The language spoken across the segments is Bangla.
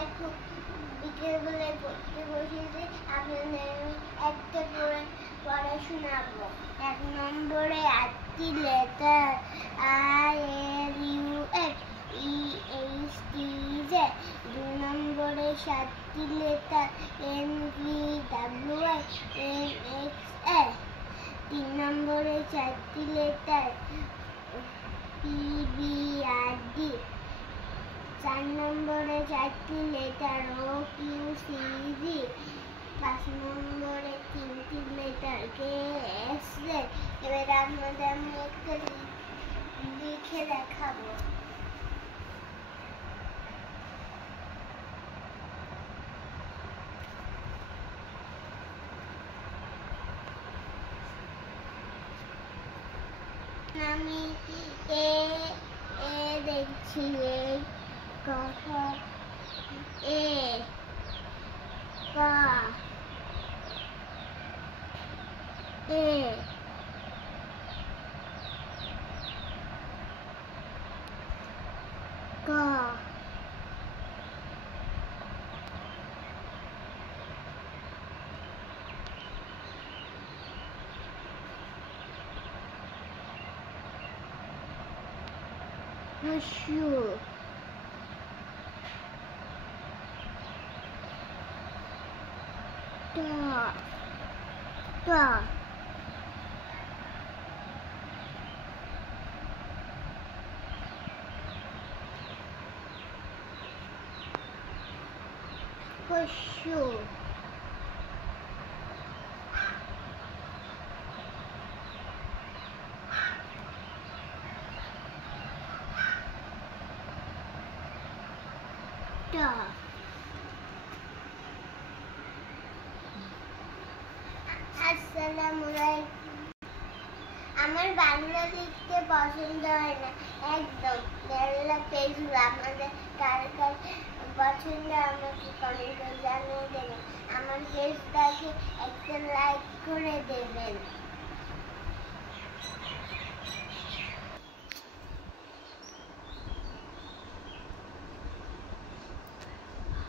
এখন বিকেলবেলায় পড়তে বসেছি, আপনাদের একটা করে পড়া শোনাবো। 1 নম্বরে 8টি লেটার ILUFEHTZ। 2 নম্বরে 7টি লেটার NVWINXA। 3 নম্বরে 4টি লেটার PBRD। 4 নম্বরে 4টি লেটার OQCZ। 5 নম্বরে 3টি লেটার KSZ। এবার আপনাদের আমি একটা লিখে দেখাবো। আমি দেখছি ক এ ক এ ক Horseshoe. Dog. Dog. Horseshoe. Dog. আসসালামুয়ালাইকুম। আমার বাংলা লিখতে পছন্দ হয় না একদম। বাংলা পেজ আপনাদের কার কার পছন্দ আমাকে কমেন্ট করে জানিয়ে দেবেন। আমার পেজটাকে একটা লাইক করে দেবেন।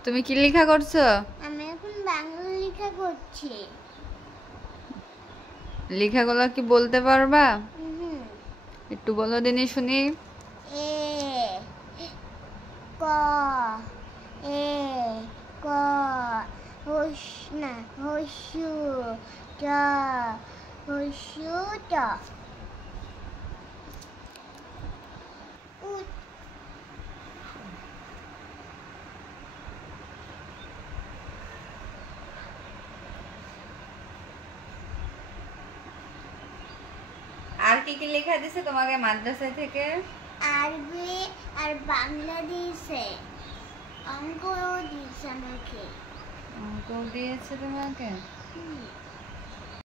তুমি কি লেখা করছো? আমি এখন বাংলা লেখা করছি। লেখাগুলো কি বলতে পারবা? একটু বলো দিনি শুনি। এ ক এ ক হোসনা হোসু ট হোসু ট আর কি কি লেখা দিছে তোমাকে মাদ্রাসা থেকে? আরবি আর বাংলা দিয়েছে, অঙ্কও দিয়েছে আমাকে। অঙ্ক দিয়েছে তোমাকে?